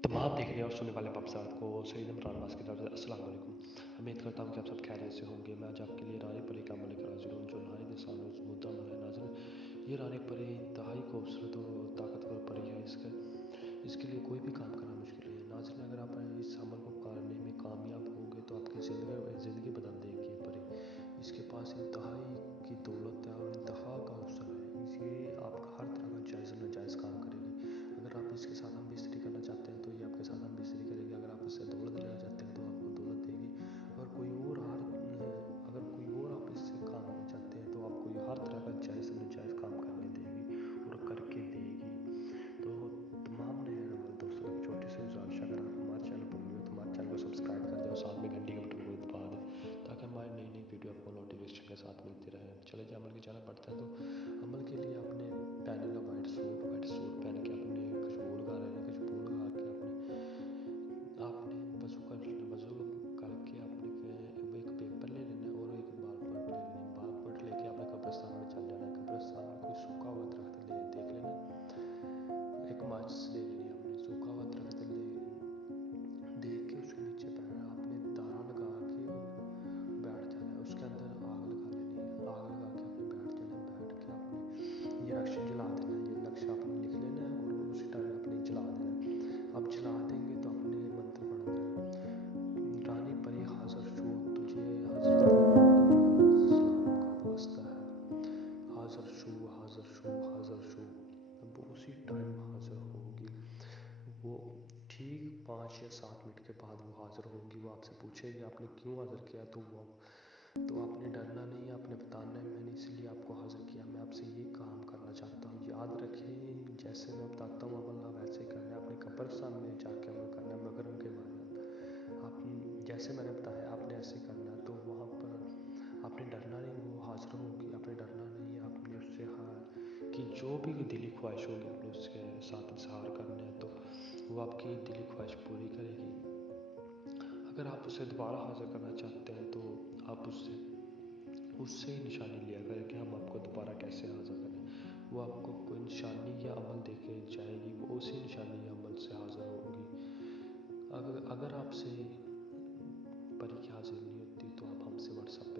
तमाम देखने और सुनने वाले पापसाद को सईद इमरान वास की तरफ से अस्सलाम वालेकुम। उम्मीद करता हूँ कि आप सब खैरियत से होंगे। मैं आज आपके लिए रानी परी का अमल लेकर हाजिर हूँ जो नहायत इंसान मुद्दा है नाज़रीन। ये रानी परी इंतहाई खूबसूरत और ताकतवर परी है। इसके लिए कोई भी काम करना मुश्किल है नाज़रीन। अगर आप इस अमल को करने में कामयाब होंगे तो आपकी ज़िंदगी बदल देगी ये परी। इसके पास इंतहाई की दौलत है और इंतहा का अवसर है। ये आपका हर तरह का जायज़ नाजायज़ काम करेगी। अगर आप इसके साथ हम बिस्तरी करना चाहते हैं तो ये आपके साथ हम बिस्तरी करेगी। अगर आप इससे दौलत लेना चाहते हैं तो आपको दौलत देगी। अगर कोई और आप इससे काम लेना चाहते हैं तो आपको ये हर तरह का जायज़ नाजायज़ काम करने देगी और करके देगी। तो तमाम नए दोस्तों की छोटी सी गुजारिश, अगर आप हमारे चैनल पर नए हो तो हमारे चैनल को सब्सक्राइब कर दें और साथ में घंटी के बटन को दबा दें ताकि हमारी नई नई वीडियो आपको नोटिफिकेशन के साथ मिलती रहे। चले जी अमल की जानब बढ़ते हैं। तो अमल के लिए आपने पहने का वाइट सूट पहन के अपने खुशबू लगा लेना। खुशबू लगा के आपने वज़ू करके अपने एक पेपर ले लेना और एक बालपट ले लेना। बालपट लेके आपने कब्रिस्तान में चल जाना है। कब्रिस्तान में कोई सूखा हुआ दरख्त देख लेना। एक माचिस ले लेनी आपने। सूखा हुआ दरख्त देख के उसके नीचे पैर आपने दाना लगा के बैठ जाना है। उसके अंदर आग लगा लेनी है। आग लगा के आपने बैठ जाना है। बैठ के आपने ये नक्शा जला देना है। ये नक्शा आपने लिख लेना है और उसी टाइम आपने जला देना है। अब जला देंगे तो आपने मंत्र पढ़ना है। रानी परी हाज़र शो, तुझे हज़रत इस्लाम का वास्ता है। हाज़र शो हाज़र शो हाज़र शो। वो उसी टाइम हाज़िर होगी। वो ठीक 5 या 7 मिनट के बाद वो हाज़िर होगी। वो आपसे पूछेगी आपने क्यों हाज़िर किया। तो आपने डरना नहीं है, आपने बताना है मैंने इसलिए आपको हाज़िर किया। मैं आपसे ये काम करना चाहता हूँ। याद रखें जैसे मैं बताता हूँ अमल ना वैसे करना है। अपने कब्रिस्तान में जाके अमल करना है मगरम के बाद। आप जैसे मैंने बताया आपने ऐसे करना है। तो वहाँ पर आपने डरना नहीं, वो हाज़िर होगी। आपने डरना नहीं है। आपने उससे कि जो भी दिली ख्वाहिश होगी आपने उसके साथ इजहार करना है तो वो आपकी दिली ख्वाहिश पूरी करेगी। अगर आप उसे दोबारा हाज़िर करना चाहते हैं तो आप उससे ही निशानी लिया करें कि हम आपको दोबारा कैसे हाज़िर करें। वो आपको कोई निशानी या अमल दे के जाएगी। वो उसी निशानी या अमल से हाज़िर होगी। अगर आपसे परी की हाज़िर नहीं होती तो आप हमसे व्हाट्सएप पे